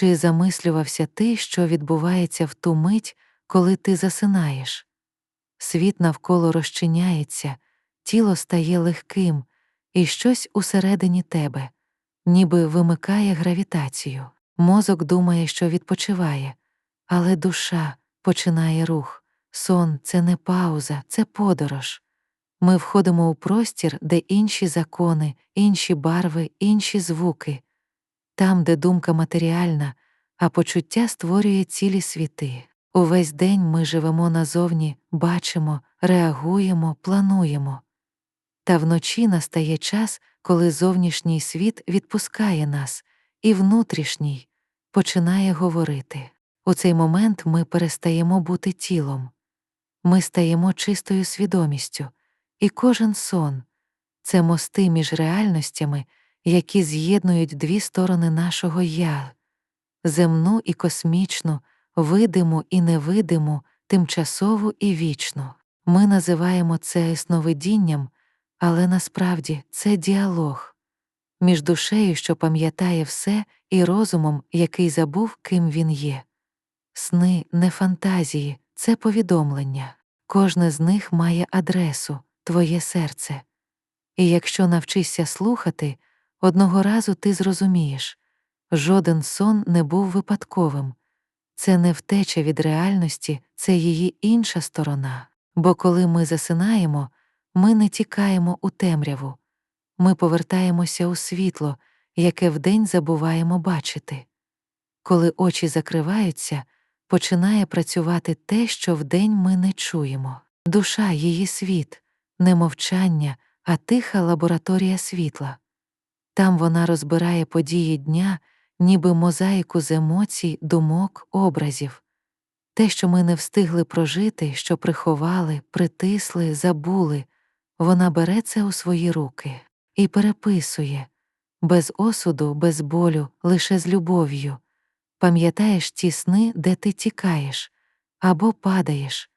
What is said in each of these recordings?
Чи замислювався ти, що відбувається в ту мить, коли ти засинаєш? Світ навколо розчиняється, тіло стає легким, і щось усередині тебе, ніби вимикає гравітацію. Мозок думає, що відпочиває, але душа починає рух. Сон — це не пауза, це подорож. Ми входимо у простір, де інші закони, інші барви, інші звуки. Там, де думка матеріальна, а почуття створює цілі світи. Увесь день ми живемо назовні, бачимо, реагуємо, плануємо. Та вночі настає час, коли зовнішній світ відпускає нас, і внутрішній починає говорити. У цей момент ми перестаємо бути тілом. Ми стаємо чистою свідомістю, і кожен сон — це мости між реальностями, які з'єднують дві сторони нашого «я» — земну і космічну, видиму і невидиму, тимчасову і вічну. Ми називаємо це сновидінням, але насправді це діалог між душею, що пам'ятає все, і розумом, який забув, ким він є. Сни — не фантазії, це повідомлення. Кожне з них має адресу — твоє серце. І якщо навчишся слухати, одного разу ти зрозумієш — жоден сон не був випадковим. Це не втеча від реальності, це її інша сторона. Бо коли ми засинаємо, ми не тікаємо у темряву. Ми повертаємося у світло, яке вдень забуваємо бачити. Коли очі закриваються, починає працювати те, що вдень ми не чуємо. Душа — її світ, не мовчання, а тиха лабораторія світла. Там вона розбирає події дня, ніби мозаїку з емоцій, думок, образів. Те, що ми не встигли прожити, що приховали, притисли, забули, вона бере це у свої руки і переписує. Без осуду, без болю, лише з любов'ю. Пам'ятаєш ті сни, де ти тікаєш, або падаєш,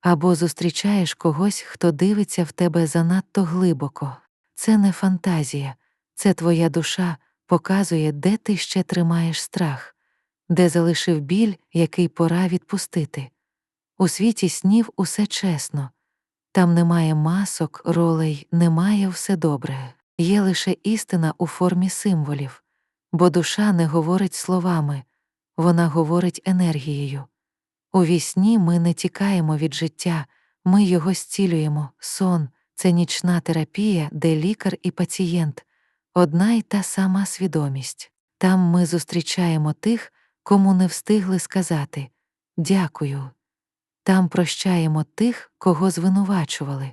або зустрічаєш когось, хто дивиться в тебе занадто глибоко. Це не фантазія, це твоя душа показує, де ти ще тримаєш страх, де залишив біль, який пора відпустити. У світі снів усе чесно. Там немає масок, ролей, немає все добре. Є лише істина у формі символів. Бо душа не говорить словами, вона говорить енергією. У вісні ми не тікаємо від життя, ми його зцілюємо. Сон — це нічна терапія, де лікар і пацієнт — одна й та сама свідомість. Там ми зустрічаємо тих, кому не встигли сказати «дякую». Там прощаємо тих, кого звинувачували.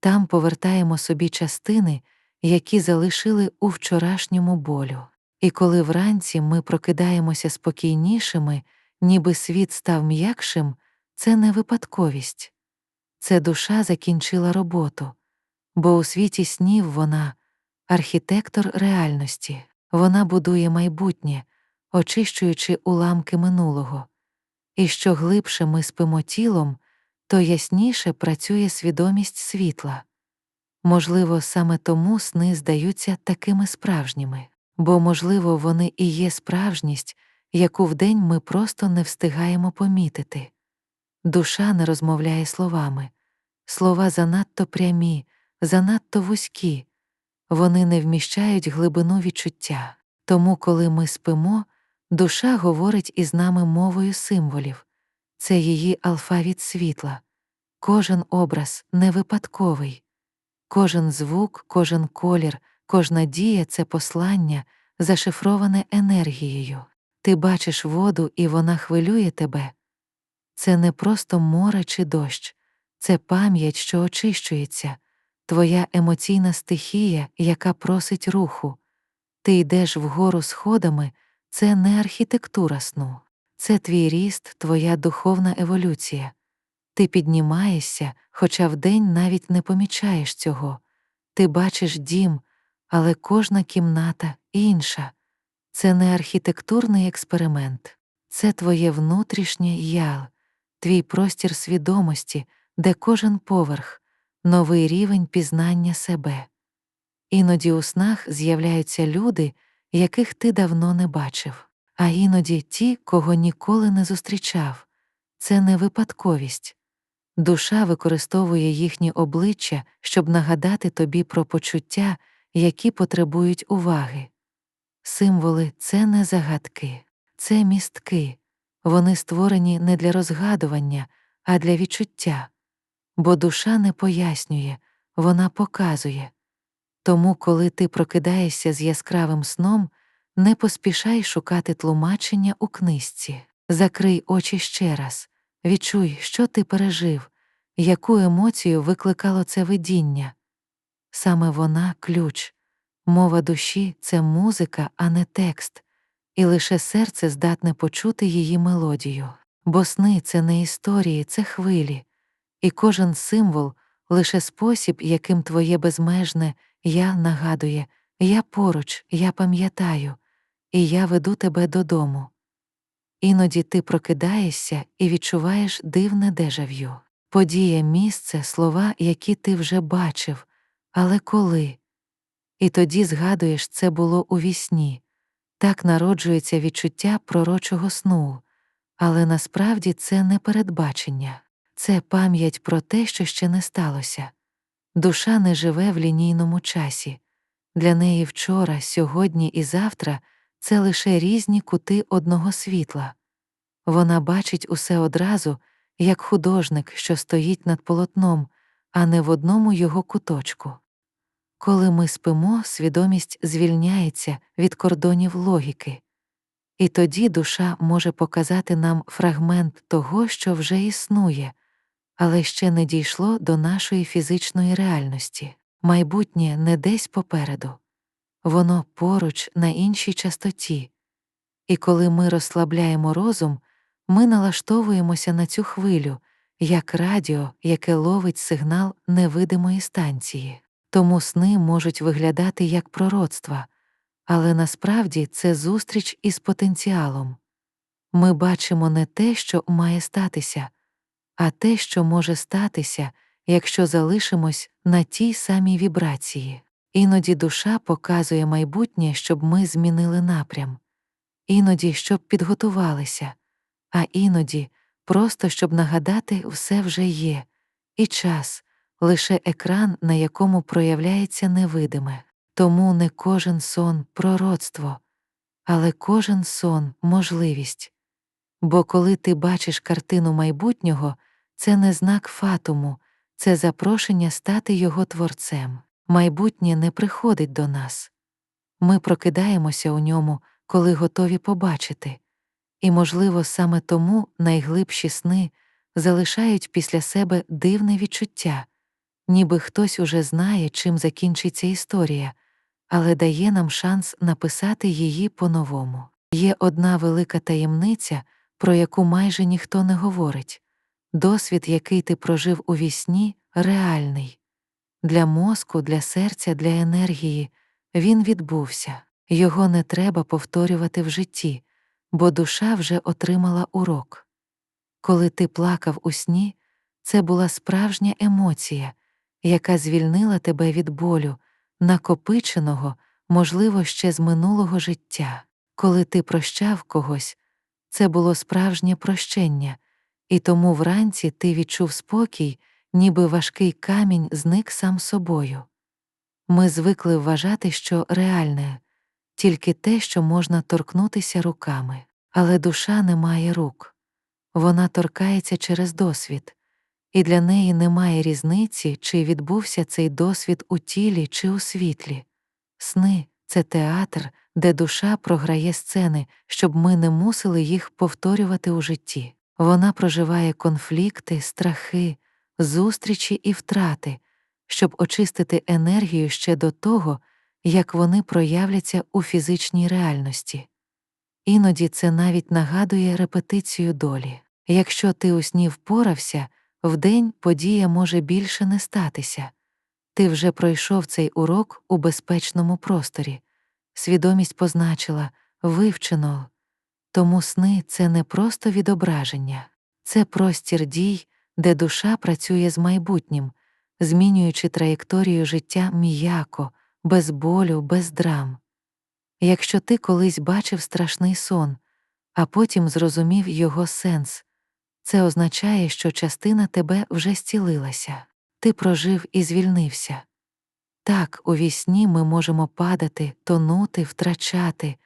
Там повертаємо собі частини, які залишили у вчорашньому болю. І коли вранці ми прокидаємося спокійнішими, ніби світ став м'якшим, це не випадковість. Це душа закінчила роботу. Бо у світі снів вона — архітектор реальності. Вона будує майбутнє, очищуючи уламки минулого. І що глибше ми спимо тілом, то ясніше працює свідомість світла. Можливо, саме тому сни здаються такими справжніми. Бо, можливо, вони і є справжність, яку вдень ми просто не встигаємо помітити. Душа не розмовляє словами. Слова занадто прямі, занадто вузькі. Вони не вміщають глибину відчуття. Тому, коли ми спимо, душа говорить із нами мовою символів. Це її алфавіт світла. Кожен образ не випадковий. Кожен звук, кожен колір, кожна дія — це послання, зашифроване енергією. Ти бачиш воду, і вона хвилює тебе. Це не просто море чи дощ. Це пам'ять, що очищується. Твоя емоційна стихія, яка просить руху. Ти йдеш вгору сходами — це не архітектура сну. Це твій ріст, твоя духовна еволюція. Ти піднімаєшся, хоча вдень навіть не помічаєш цього. Ти бачиш дім, але кожна кімната інша. Це не архітектурний експеримент. Це твоє внутрішнє «я», твій простір свідомості, де кожен поверх — новий рівень пізнання себе. Іноді у снах з'являються люди, яких ти давно не бачив. а іноді ті, кого ніколи не зустрічав. Це не випадковість. Душа використовує їхні обличчя, щоб нагадати тобі про почуття, які потребують уваги. Символи — це не загадки, це містки. Вони створені не для розгадування, а для відчуття. Бо душа не пояснює, вона показує. Тому, коли ти прокидаєшся з яскравим сном, не поспішай шукати тлумачення у книжці. Закрий очі ще раз, відчуй, що ти пережив, яку емоцію викликало це видіння. Саме вона — ключ. Мова душі — це музика, а не текст, і лише серце здатне почути її мелодію. Бо сни — це не історії, це хвилі, і кожен символ — лише спосіб, яким твоє безмежне «я» нагадує «я поруч, я пам'ятаю, і я веду тебе додому». Іноді ти прокидаєшся і відчуваєш дивне дежавю. Подія, місце, слова, які ти вже бачив, але коли? І тоді згадуєш, це було у вісні. Так народжується відчуття пророчого сну. Але насправді це не передбачення. Це пам'ять про те, що ще не сталося. Душа не живе в лінійному часі. Для неї вчора, сьогодні і завтра — це лише різні кути одного світла. Вона бачить усе одразу, як художник, що стоїть над полотном, а не в одному його куточку. Коли ми спимо, свідомість звільняється від кордонів логіки. І тоді душа може показати нам фрагмент того, що вже існує, але ще не дійшло до нашої фізичної реальності. Майбутнє не десь попереду. Воно поруч, на іншій частоті. І коли ми розслабляємо розум, ми налаштовуємося на цю хвилю, як радіо, яке ловить сигнал невидимої станції. Тому сни можуть виглядати як пророцтва, але насправді це зустріч із потенціалом. Ми бачимо не те, що має статися, а те, що може статися, якщо залишимось на тій самій вібрації. Іноді душа показує майбутнє, щоб ми змінили напрям. Іноді, щоб підготувалися, а іноді просто щоб нагадати, все вже є. І час — лише екран, на якому проявляється невидиме. Тому не кожен сон — пророцтво, але кожен сон — можливість. Бо коли ти бачиш картину майбутнього, це не знак фатуму, це запрошення стати його творцем. Майбутнє не приходить до нас. Ми прокидаємося у ньому, коли готові побачити. І, можливо, саме тому найглибші сни залишають після себе дивне відчуття, ніби хтось уже знає, чим закінчиться історія, але дає нам шанс написати її по-новому. Є одна велика таємниця, про яку майже ніхто не говорить. Досвід, який ти прожив у вісні, реальний. Для мозку, для серця, для енергії він відбувся. Його не треба повторювати в житті, бо душа вже отримала урок. Коли ти плакав у сні, це була справжня емоція, яка звільнила тебе від болю, накопиченого, можливо, ще з минулого життя. Коли ти прощав когось, це було справжнє прощення, і тому вранці ти відчув спокій, ніби важкий камінь зник сам собою. Ми звикли вважати, що реальне — тільки те, що можна торкнутися руками. Але душа не має рук. Вона торкається через досвід. І для неї немає різниці, чи відбувся цей досвід у тілі чи у світлі. Сни — це театр, де душа програє сцени, щоб ми не мусили їх повторювати у житті. Вона проживає конфлікти, страхи, зустрічі і втрати, щоб очистити енергію ще до того, як вони проявляться у фізичній реальності. Іноді це навіть нагадує репетицію долі. Якщо ти у сні впорався, вдень подія може більше не статися. Ти вже пройшов цей урок у безпечному просторі. Свідомість позначила «вивчено». Тому сни — це не просто відображення. Це простір дій, де душа працює з майбутнім, змінюючи траєкторію життя м'яко, без болю, без драм. Якщо ти колись бачив страшний сон, а потім зрозумів його сенс. Це означає, що частина тебе вже зцілилася. Ти прожив і звільнився. Так, у вісні ми можемо падати, тонути, втрачати,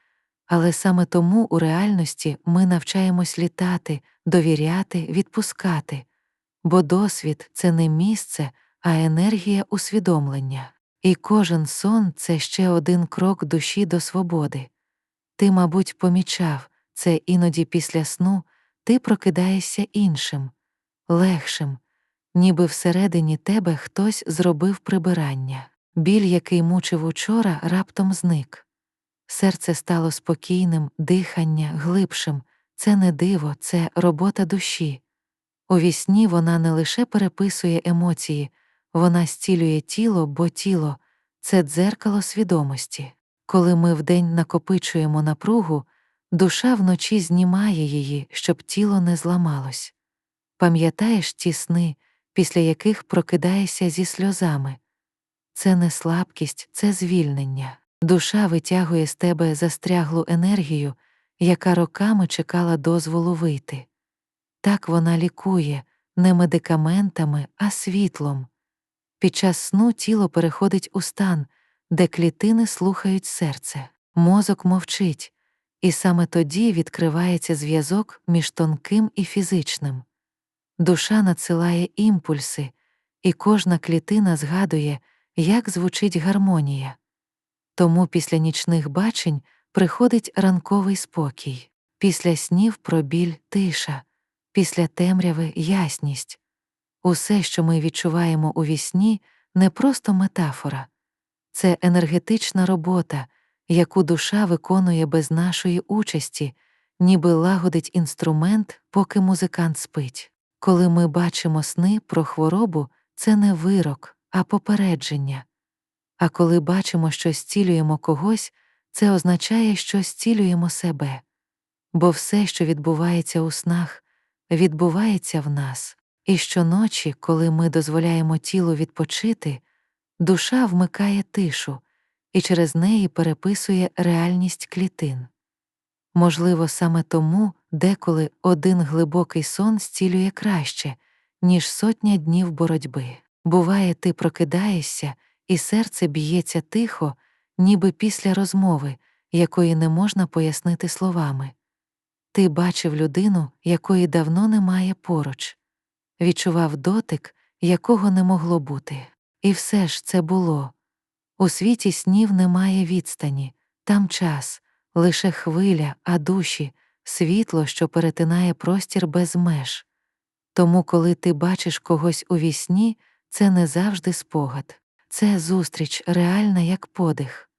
але саме тому у реальності ми навчаємось літати, довіряти, відпускати. Бо досвід — це не місце, а енергія усвідомлення. І кожен сон — це ще один крок душі до свободи. Ти, мабуть, помічав, це іноді після сну ти прокидаєшся іншим, легшим, ніби всередині тебе хтось зробив прибирання. Біль, який мучив учора, раптом зник. Серце стало спокійним, дихання глибшим. Це не диво, це робота душі. У вісні вона не лише переписує емоції, вона зцілює тіло, бо тіло — це дзеркало свідомості. Коли ми вдень накопичуємо напругу, душа вночі знімає її, щоб тіло не зламалось. Пам'ятаєш ті сни, після яких прокидаєшся зі сльозами? Це не слабкість, це звільнення. Душа витягує з тебе застряглу енергію, яка роками чекала дозволу вийти. Так вона лікує не медикаментами, а світлом. Під час сну тіло переходить у стан, де клітини слухають серце, мозок мовчить, і саме тоді відкривається зв'язок між тонким і фізичним. Душа надсилає імпульси, і кожна клітина згадує, як звучить гармонія. Тому після нічних бачень приходить ранковий спокій, після снів про біль — тиша, після темряви — ясність. Усе, що ми відчуваємо у вісні, не просто метафора. Це енергетична робота, яку душа виконує без нашої участі, ніби лагодить інструмент, поки музикант спить. Коли ми бачимо сни про хворобу, це не вирок, а попередження. А коли бачимо, що зцілюємо когось, це означає, що зцілюємо себе. Бо все, що відбувається у снах, відбувається в нас. І щоночі, коли ми дозволяємо тілу відпочити, душа вмикає тишу і через неї переписує реальність клітин. Можливо, саме тому деколи один глибокий сон зцілює краще, ніж сотня днів боротьби. Буває, ти прокидаєшся, і серце б'ється тихо, ніби після розмови, якої не можна пояснити словами. Ти бачив людину, якої давно немає поруч. Відчував дотик, якого не могло бути. І все ж це було. У світі снів немає відстані, там час, лише хвиля, а душі — світло, що перетинає простір без меж. Тому, коли ти бачиш когось у вісні, це не завжди спогад. Це зустріч, реальна як подих.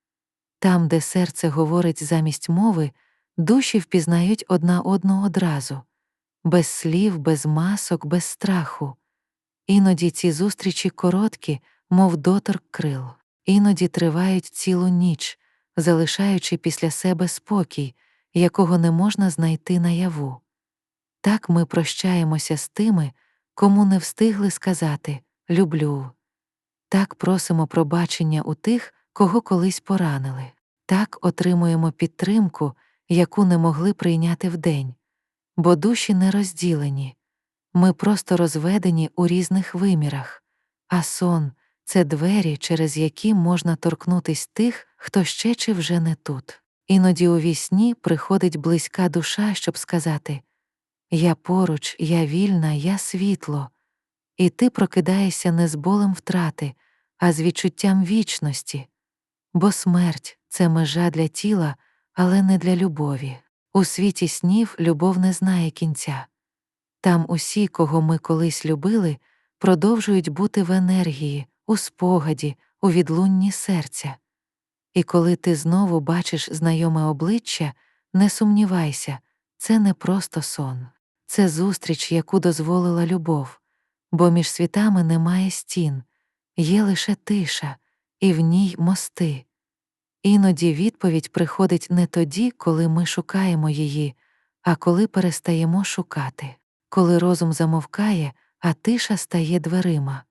Там, де серце говорить замість мови, душі впізнають одна одну одразу. Без слів, без масок, без страху. Іноді ці зустрічі короткі, мов доторк крил. Іноді тривають цілу ніч, залишаючи після себе спокій, якого не можна знайти наяву. Так ми прощаємося з тими, кому не встигли сказати «люблю». Так просимо пробачення у тих, кого колись поранили. Так отримуємо підтримку, яку не могли прийняти вдень. Бо душі не розділені. Ми просто розведені у різних вимірах. А сон — це двері, через які можна торкнутись тих, хто ще чи вже не тут. Іноді у вісні приходить близька душа, щоб сказати «Я поруч, я вільна, я світло». І ти прокидаєшся не з болем втрати, а з відчуттям вічності. Бо смерть — це межа для тіла, але не для любові. У світі снів любов не знає кінця. Там усі, кого ми колись любили, продовжують бути в енергії, у спогаді, у відлунні серця. І коли ти знову бачиш знайоме обличчя, не сумнівайся, це не просто сон. Це зустріч, яку дозволила любов. Бо між світами немає стін, є лише тиша, і в ній мости. Іноді відповідь приходить не тоді, коли ми шукаємо її, а коли перестаємо шукати. Коли розум замовкає, а тиша стає дверима.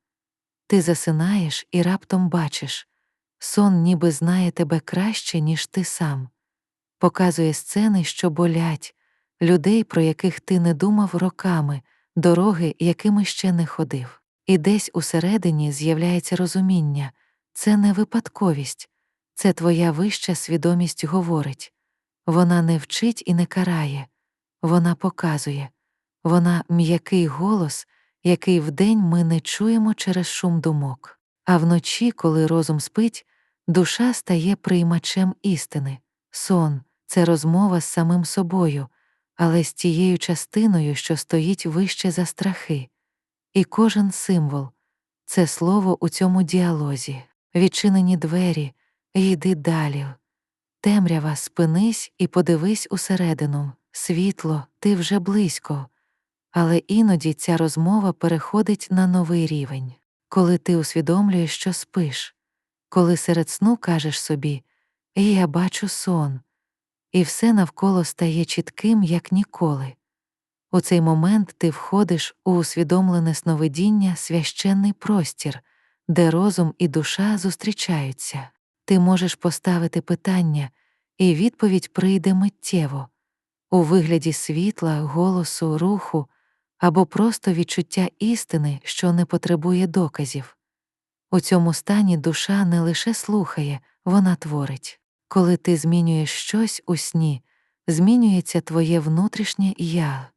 Ти засинаєш і раптом бачиш. Сон ніби знає тебе краще, ніж ти сам. Показує сцени, що болять, людей, про яких ти не думав роками, дороги, якими ще не ходив. І десь усередині з'являється розуміння — це не випадковість, це твоя вища свідомість говорить. Вона не вчить і не карає, вона показує. Вона м'який голос, який вдень ми не чуємо через шум думок. А вночі, коли розум спить, душа стає приймачем істини. Сон — це розмова з самим собою, але з тією частиною, що стоїть вище за страхи. І кожен символ — це слово у цьому діалозі. Відчинені двері, йди далі. Темрява, спинись і подивись усередину. Світло, ти вже близько. Але іноді ця розмова переходить на новий рівень. Коли ти усвідомлюєш, що спиш. Коли серед сну кажеш собі «Я бачу сон», і все навколо стає чітким, як ніколи. У цей момент ти входиш у усвідомлене сновидіння, священний простір, де розум і душа зустрічаються. Ти можеш поставити питання, і відповідь прийде миттєво, у вигляді світла, голосу, руху або просто відчуття істини, що не потребує доказів. У цьому стані душа не лише слухає, вона творить. Коли ти змінюєш щось у сні, змінюється твоє внутрішнє «я».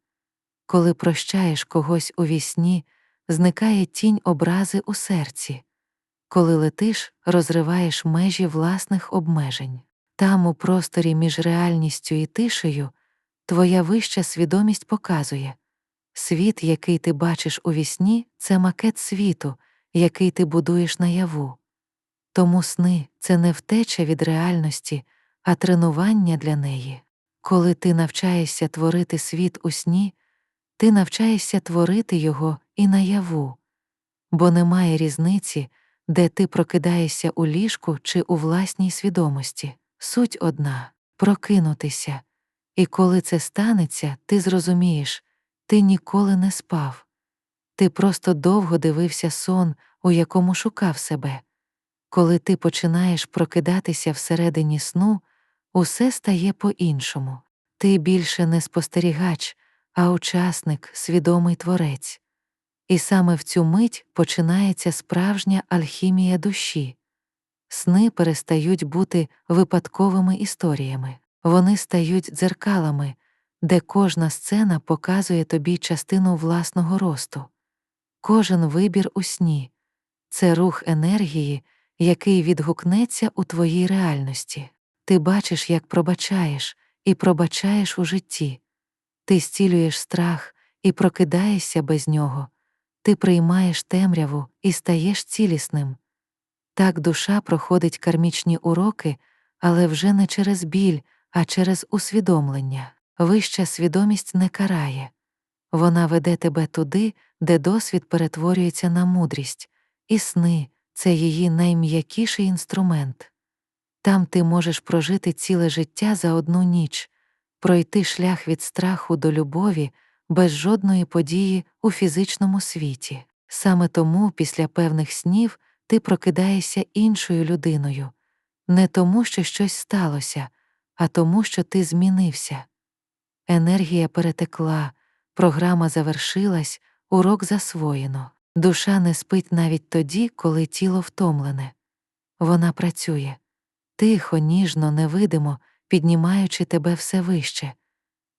Коли прощаєш когось у вісні, зникає тінь образи у серці. Коли летиш, розриваєш межі власних обмежень. Там, у просторі між реальністю і тишею, твоя вища свідомість показує. Світ, який ти бачиш у вісні, це макет світу, який ти будуєш наяву. Тому сни — це не втеча від реальності, а тренування для неї. Коли ти навчаєшся творити світ у сні, ти навчаєшся творити його і наяву. Бо немає різниці, де ти прокидаєшся у ліжку чи у власній свідомості. Суть одна — прокинутися. І коли це станеться, ти зрозумієш, ти ніколи не спав. Ти просто довго дивився сон, у якому шукав себе. Коли ти починаєш прокидатися всередині сну, усе стає по-іншому. Ти більше не спостерігач, а учасник, свідомий творець. І саме в цю мить починається справжня алхімія душі. Сни перестають бути випадковими історіями. Вони стають дзеркалами, де кожна сцена показує тобі частину власного росту. Кожен вибір у сні — це рух енергії, який відгукнеться у твоїй реальності. Ти бачиш, як пробачаєш, і пробачаєш у житті. Ти зцілюєш страх і прокидаєшся без нього. Ти приймаєш темряву і стаєш цілісним. Так душа проходить кармічні уроки, але вже не через біль, а через усвідомлення. Вища свідомість не карає. Вона веде тебе туди, де досвід перетворюється на мудрість, і сни — це її найм'якіший інструмент. Там ти можеш прожити ціле життя за одну ніч, пройти шлях від страху до любові без жодної події у фізичному світі. Саме тому після певних снів ти прокидаєшся іншою людиною. Не тому, що щось сталося, а тому, що ти змінився. Енергія перетекла, програма завершилась, урок засвоєно. Душа не спить навіть тоді, коли тіло втомлене. Вона працює. Тихо, ніжно, невидимо, піднімаючи тебе все вище.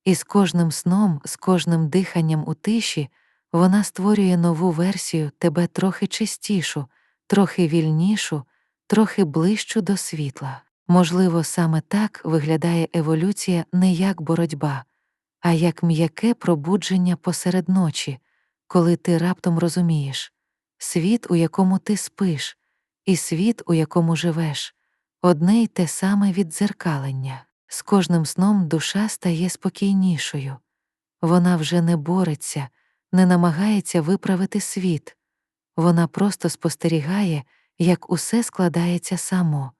І з кожним сном, з кожним диханням у тиші вона створює нову версію тебе трохи чистішу, трохи вільнішу, трохи ближчу до світла. Можливо, саме так виглядає еволюція не як боротьба, а як м'яке пробудження посеред ночі, коли ти раптом розумієш — світ, у якому ти спиш, і світ, у якому живеш — одне й те саме віддзеркалення. З кожним сном душа стає спокійнішою. Вона вже не бореться, не намагається виправити світ. Вона просто спостерігає, як усе складається само.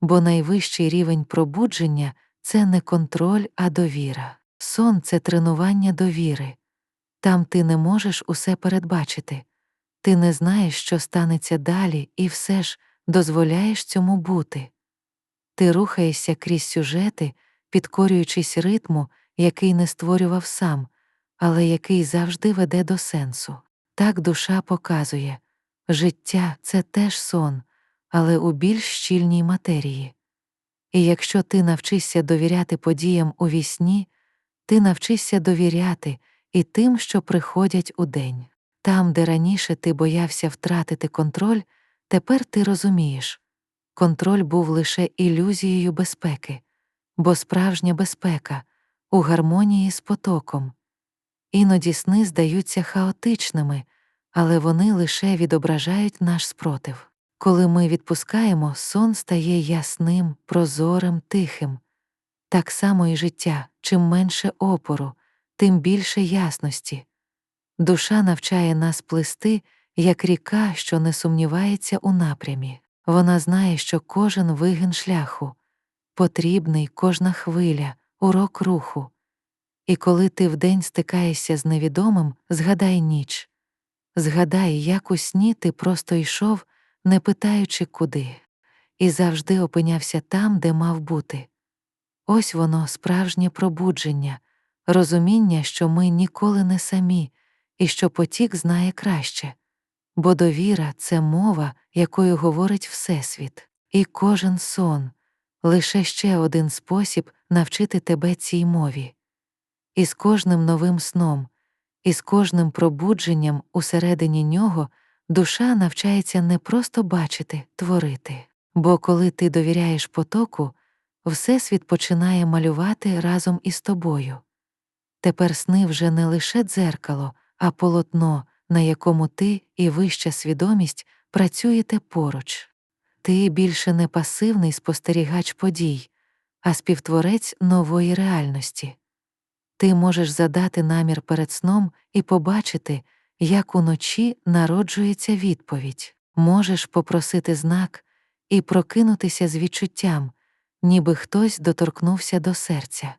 Бо найвищий рівень пробудження — це не контроль, а довіра. Сон — це тренування довіри. Там ти не можеш усе передбачити. Ти не знаєш, що станеться далі, і все ж дозволяєш цьому бути. Ти рухаєшся крізь сюжети, підкорюючись ритму, який не створював сам, але який завжди веде до сенсу. Так душа показує — життя — це теж сон, але у більш щільній матерії. І якщо ти навчишся довіряти подіям у вісні, ти навчишся довіряти і тим, що приходять удень. Там, де раніше ти боявся втратити контроль, тепер ти розумієш — контроль був лише ілюзією безпеки, бо справжня безпека — у гармонії з потоком. Іноді сни здаються хаотичними, але вони лише відображають наш спротив. Коли ми відпускаємо, сон стає ясним, прозорим, тихим. Так само і життя, чим менше опору, тим більше ясності. Душа навчає нас плисти, як ріка, що не сумнівається у напрямі. Вона знає, що кожен вигін шляху потрібний, кожна хвиля, урок руху. І коли ти вдень стикаєшся з невідомим, згадай ніч. Згадай, як у сні ти просто йшов, не питаючи куди, і завжди опинявся там, де мав бути. Ось воно, справжнє пробудження, розуміння, що ми ніколи не самі, і що потік знає краще. Бо довіра — це мова, якою говорить Всесвіт. І кожен сон — лише ще один спосіб навчити тебе цій мові. І з кожним новим сном, і з кожним пробудженням усередині нього душа навчається не просто бачити, творити. Бо коли ти довіряєш потоку, Всесвіт починає малювати разом із тобою. Тепер сни вже не лише дзеркало, а полотно, на якому ти і вища свідомість працюєте поруч. Ти більше не пасивний спостерігач подій, а співтворець нової реальності. Ти можеш задати намір перед сном і побачити, як уночі народжується відповідь. Можеш попросити знак і прокинутися з відчуттям, ніби хтось доторкнувся до серця.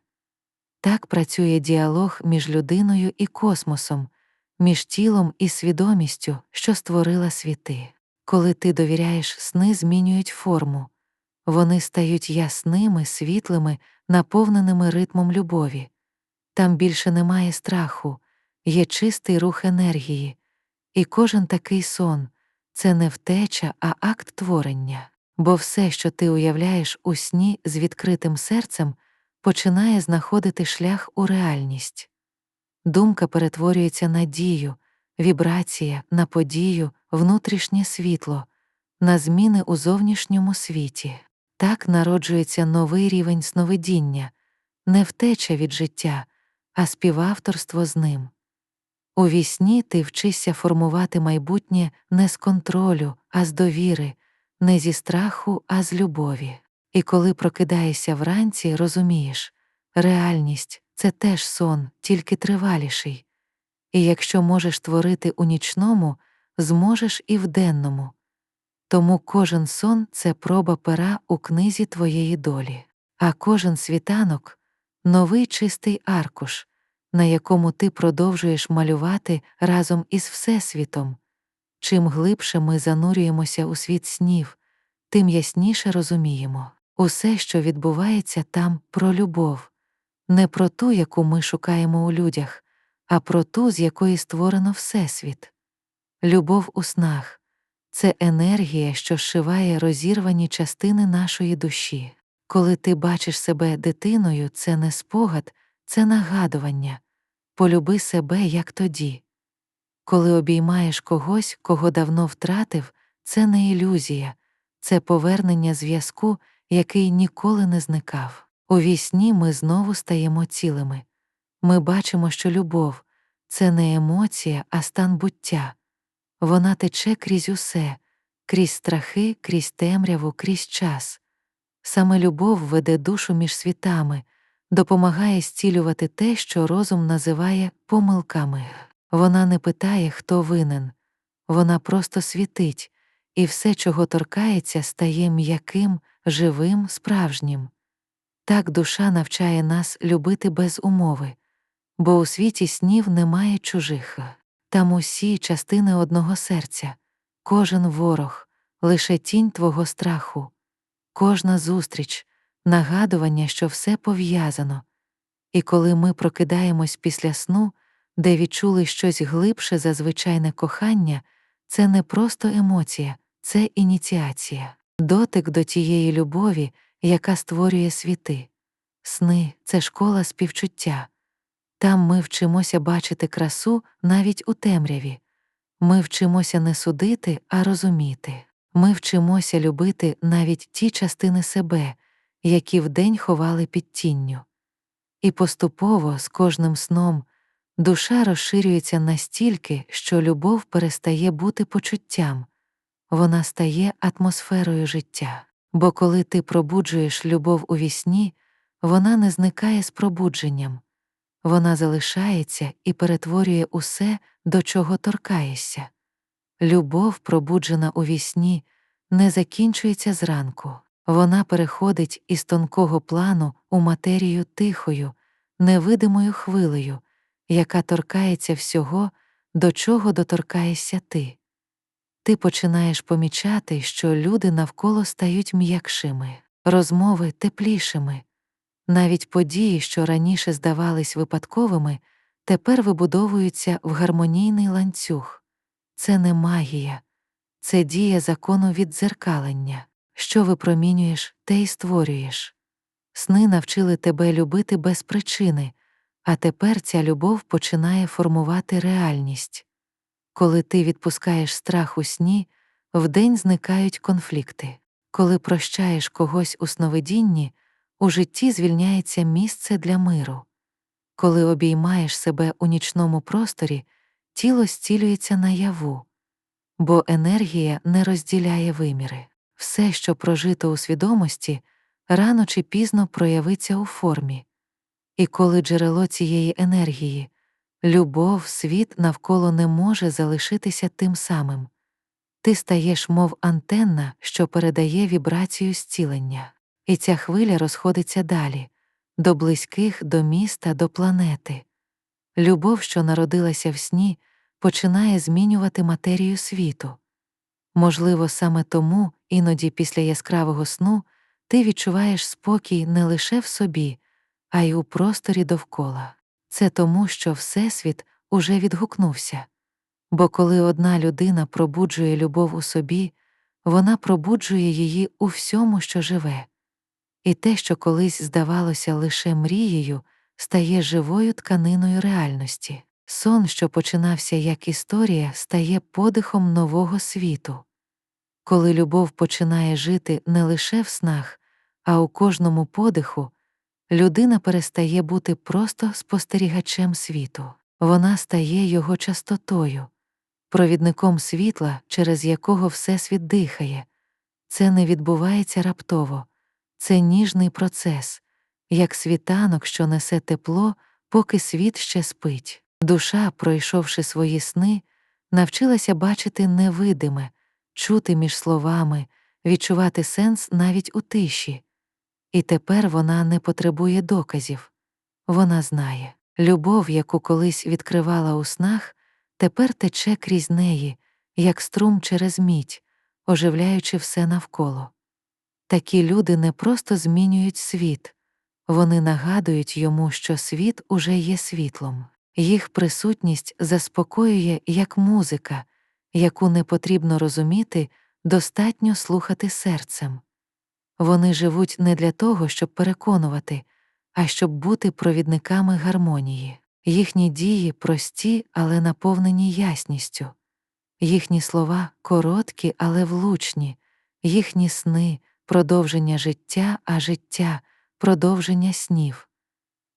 Так працює діалог між людиною і космосом, між тілом і свідомістю, що створила світи. Коли ти довіряєш, сни змінюють форму. Вони стають ясними, світлими, наповненими ритмом любові. Там більше немає страху, є чистий рух енергії. І кожен такий сон — це не втеча, а акт творення. Бо все, що ти уявляєш у сні з відкритим серцем, починає знаходити шлях у реальність. Думка перетворюється на дію, вібрація, на подію, внутрішнє світло, на зміни у зовнішньому світі. Так народжується новий рівень сновидіння, не втеча від життя, а співавторство з ним. У вісні ти вчишся формувати майбутнє не з контролю, а з довіри, не зі страху, а з любові. І коли прокидаєшся вранці, розумієш, реальність — це теж сон, тільки триваліший. І якщо можеш творити у нічному, зможеш і в денному. Тому кожен сон — це проба пера у книзі твоєї долі. А кожен світанок — новий чистий аркуш, на якому ти продовжуєш малювати разом із Всесвітом. Чим глибше ми занурюємося у світ снів, тим ясніше розуміємо. Усе, що відбувається там, про любов. Не про ту, яку ми шукаємо у людях, а про ту, з якої створено Всесвіт. Любов у снах — це енергія, що зшиває розірвані частини нашої душі. Коли ти бачиш себе дитиною, це не спогад, це нагадування. Полюби себе, як тоді. Коли обіймаєш когось, кого давно втратив, це не ілюзія, це повернення зв'язку, який ніколи не зникав. У вісні ми знову стаємо цілими. Ми бачимо, що любов — це не емоція, а стан буття. Вона тече крізь усе, крізь страхи, крізь темряву, крізь час. Саме любов веде душу між світами, допомагає зцілювати те, що розум називає помилками. Вона не питає, хто винен. Вона просто світить, і все, чого торкається, стає м'яким, живим, справжнім. Так душа навчає нас любити без умови, бо у світі снів немає чужих. Там усі частини одного серця, кожен ворог, лише тінь твого страху, кожна зустріч — нагадування, що все пов'язано. І коли ми прокидаємось після сну, де відчули щось глибше за звичайне кохання, це не просто емоція, це ініціація. Дотик до тієї любові, яка створює світи. Сни — це школа співчуття. Там ми вчимося бачити красу навіть у темряві. Ми вчимося не судити, а розуміти. Ми вчимося любити навіть ті частини себе, які вдень ховали під тінню. І поступово, з кожним сном, душа розширюється настільки, що любов перестає бути почуттям. Вона стає атмосферою життя. Бо коли ти пробуджуєш любов у вісні, вона не зникає з пробудженням. Вона залишається і перетворює усе, до чого торкаєшся. Любов, пробуджена у вісні, не закінчується зранку. Вона переходить із тонкого плану у матерію тихою, невидимою хвилею, яка торкається всього, до чого доторкаєшся ти. Ти починаєш помічати, що люди навколо стають м'якшими, розмови теплішими. Навіть події, що раніше здавались випадковими, тепер вибудовуються в гармонійний ланцюг. Це не магія, це дія закону віддзеркалення. Що випромінюєш, те й створюєш. Сни навчили тебе любити без причини, а тепер ця любов починає формувати реальність. Коли ти відпускаєш страх у сні, вдень зникають конфлікти. Коли прощаєш когось у сновидінні, у житті звільняється місце для миру. Коли обіймаєш себе у нічному просторі, тіло зцілюється наяву. Бо енергія не розділяє виміри. Все, що прожито у свідомості, рано чи пізно проявиться у формі. І коли джерело цієї енергії — любов, світ навколо не може залишитися тим самим. Ти стаєш мов антенна, що передає вібрацію зцілення. І ця хвиля розходиться далі — до близьких, до міста, до планети. Любов, що народилася в сні, починає змінювати матерію світу. Можливо, саме тому іноді після яскравого сну ти відчуваєш спокій не лише в собі, а й у просторі довкола. Це тому, що Всесвіт уже відгукнувся. Бо коли одна людина пробуджує любов у собі, вона пробуджує її у всьому, що живе. І те, що колись здавалося лише мрією, стає живою тканиною реальності. Сон, що починався як історія, стає подихом нового світу. Коли любов починає жити не лише в снах, а у кожному подиху, людина перестає бути просто спостерігачем світу. Вона стає його частотою, провідником світла, через якого Всесвіт дихає. Це не відбувається раптово. Це ніжний процес, як світанок, що несе тепло, поки світ ще спить. Душа, пройшовши свої сни, навчилася бачити невидиме, чути між словами, відчувати сенс навіть у тиші. І тепер вона не потребує доказів. Вона знає. Любов, яку колись відкривала у снах, тепер тече крізь неї, як струм через мідь, оживляючи все навколо. Такі люди не просто змінюють світ, вони нагадують йому, що світ уже є світлом. Їх присутність заспокоює як музика, яку не потрібно розуміти, достатньо слухати серцем. Вони живуть не для того, щоб переконувати, а щоб бути провідниками гармонії. Їхні дії прості, але наповнені ясністю. Їхні слова короткі, але влучні. Їхні сни — продовження життя, а життя — продовження снів.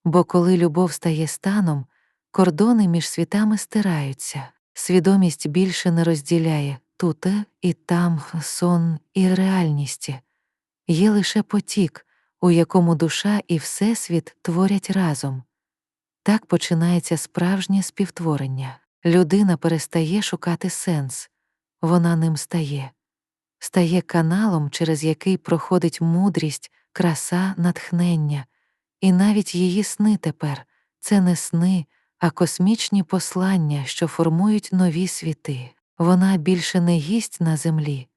Бо коли любов стає станом, кордони між світами стираються. Свідомість більше не розділяє тут і там, сон і реальність. Є лише потік, у якому душа і Всесвіт творять разом. Так починається справжнє співтворення. Людина перестає шукати сенс, вона ним стає. Стає каналом, через який проходить мудрість, краса, натхнення. І навіть її сни тепер — це не сни, а космічні послання, що формують нові світи. Вона більше не гість на землі,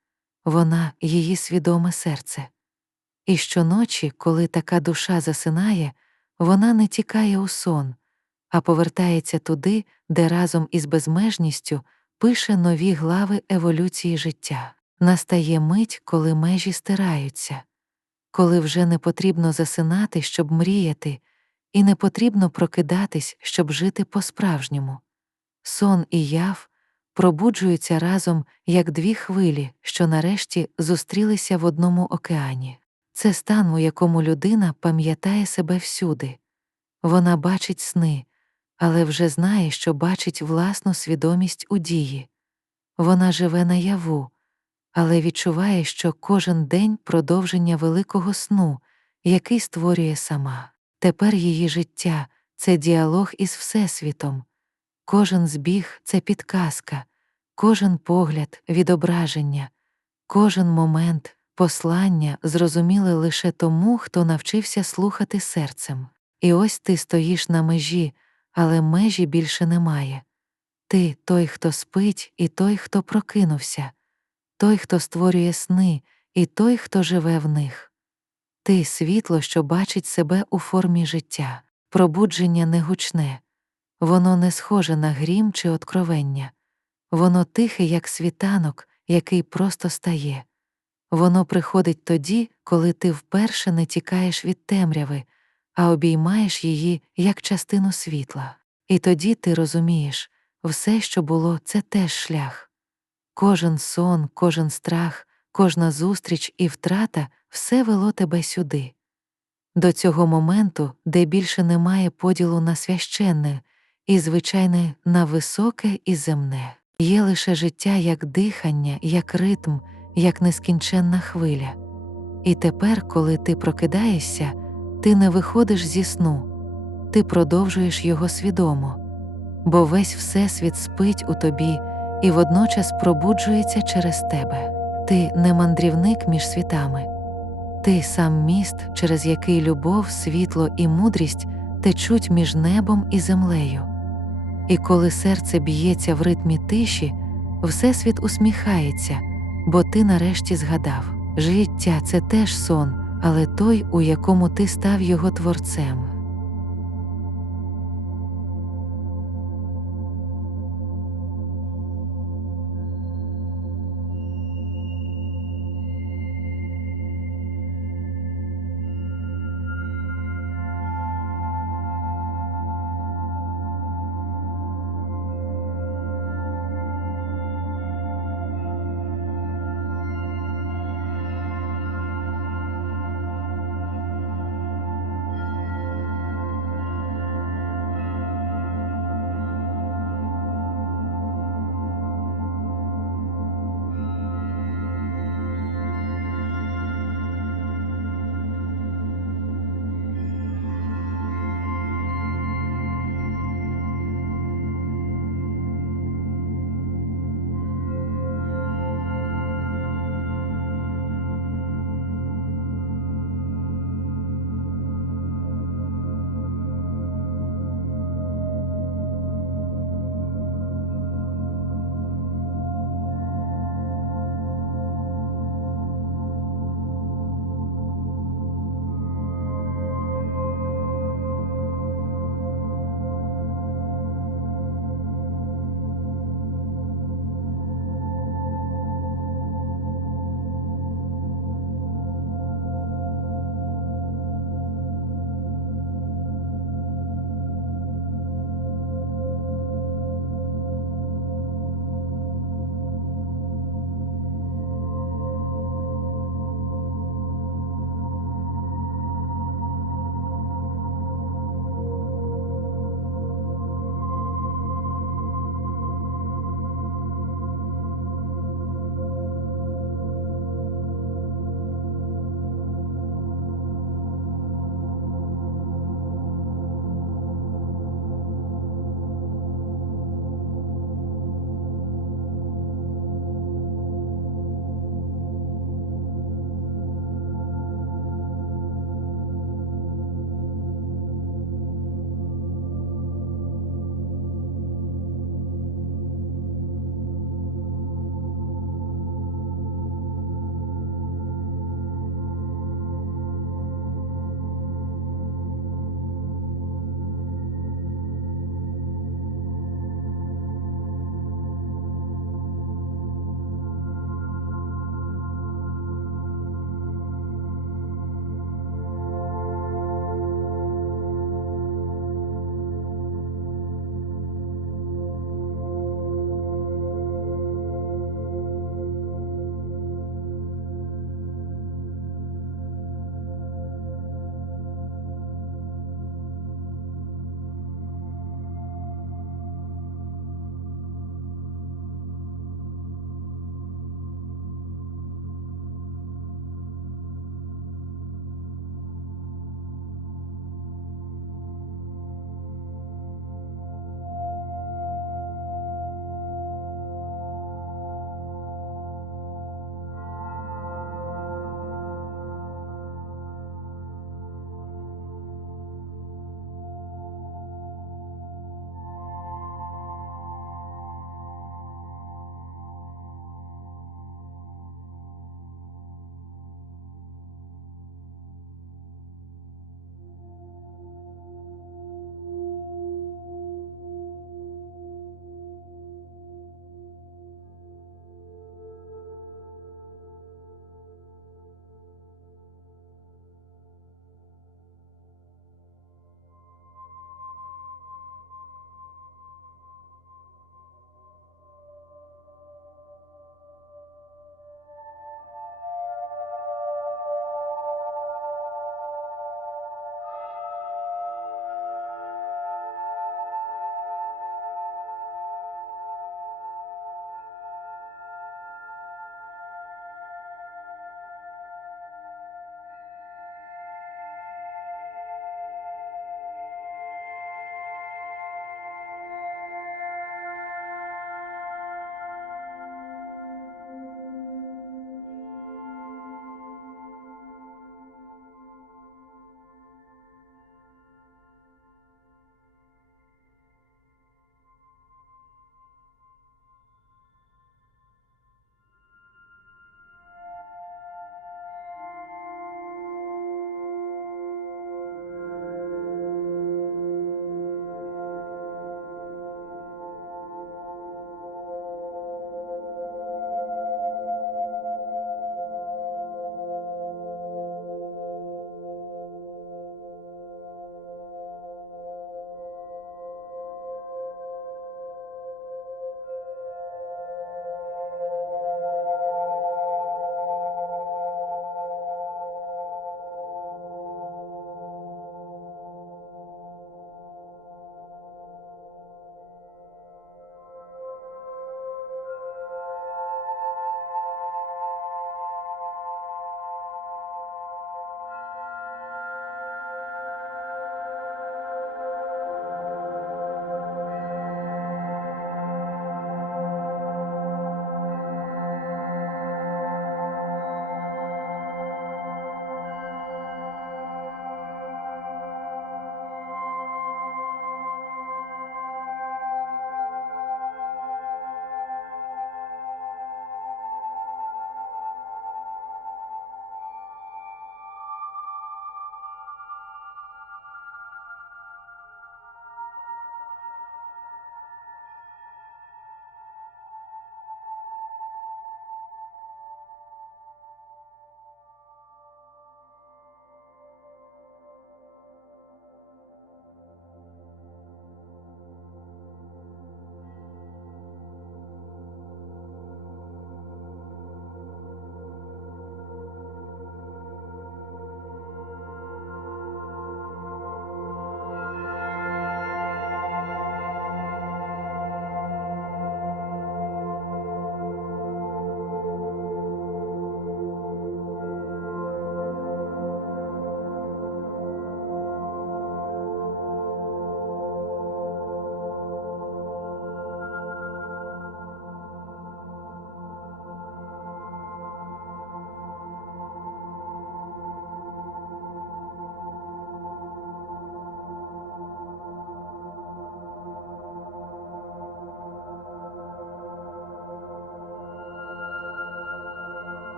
вона — її свідоме серце. І щоночі, коли така душа засинає, Вона не тікає у сон, а повертається туди, де разом із безмежністю пише нові глави еволюції життя. Настає мить, коли межі стираються, коли вже не потрібно засинати, щоб мріяти, і не потрібно прокидатись, щоб жити по-справжньому. Сон і яв пробуджуються разом, як дві хвилі, що нарешті зустрілися в одному океані. Це стан, у якому людина пам'ятає себе всюди. Вона бачить сни, але вже знає, що бачить власну свідомість у дії. Вона живе наяву, але відчуває, що кожен день — продовження великого сну, який створює сама. Тепер її життя — це діалог із Всесвітом. Кожен збіг — це підказка, кожен погляд — відображення, кожен момент — послання, зрозуміле лише тому, хто навчився слухати серцем. І ось ти стоїш на межі, але межі більше немає. Ти — той, хто спить, і той, хто прокинувся, той, хто створює сни, і той, хто живе в них. Ти — світло, що бачить себе у формі життя. Пробудження не гучне. Воно не схоже на грім чи откровення. Воно тихе, як світанок, який просто стає. Воно приходить тоді, коли ти вперше не тікаєш від темряви, а обіймаєш її як частину світла. І тоді ти розумієш, все, що було, це теж шлях. Кожен сон, кожен страх, кожна зустріч і втрата — все вело тебе сюди. До цього моменту, де більше немає поділу на священне і звичайне на високе і земне. Є лише життя як дихання, як ритм, як нескінченна хвиля. І тепер, коли ти прокидаєшся, ти не виходиш зі сну, ти продовжуєш його свідомо, бо весь Всесвіт спить у тобі і водночас пробуджується через тебе. Ти не мандрівник між світами. Ти сам міст, через який любов, світло і мудрість течуть між небом і землею. І коли серце б'ється в ритмі тиші, Всесвіт усміхається, бо ти нарешті згадав. Життя — це теж сон, але той, у якому ти став його творцем.